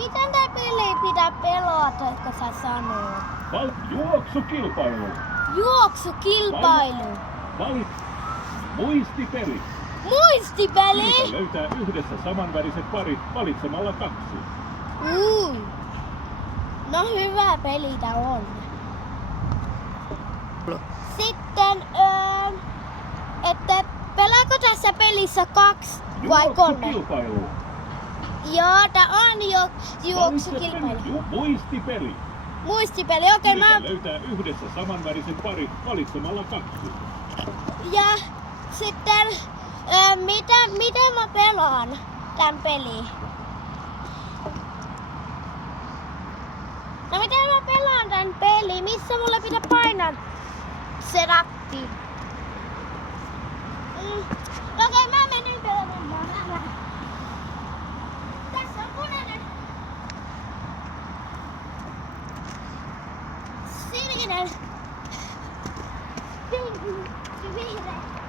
Miten tää peli pitää pelata, kun sä sanoo? Juoksukilpailu. Juoksukilpailu. Valit muistipeli. Muistipeli? Niitä löytää yhdessä samanväriset parit valitsemalla 2. No hyvä peli tää on. Sitten, että pelaako tässä pelissä 2 vai 3? Juoksukilpailu. Joo, tää on juoksukilpailu. Muistipeli. Muistipeli, okei Niitä löytää yhdessä samanväriset parit valitsemalla 2. Ja sitten, miten mä pelaan tän peliin? No miten mä pelaan tän peliin? Missä mulle pitää painaa se nappi? Okei, mä menen pelaamaan. Tässä on punainen. Sininen. Vihreä.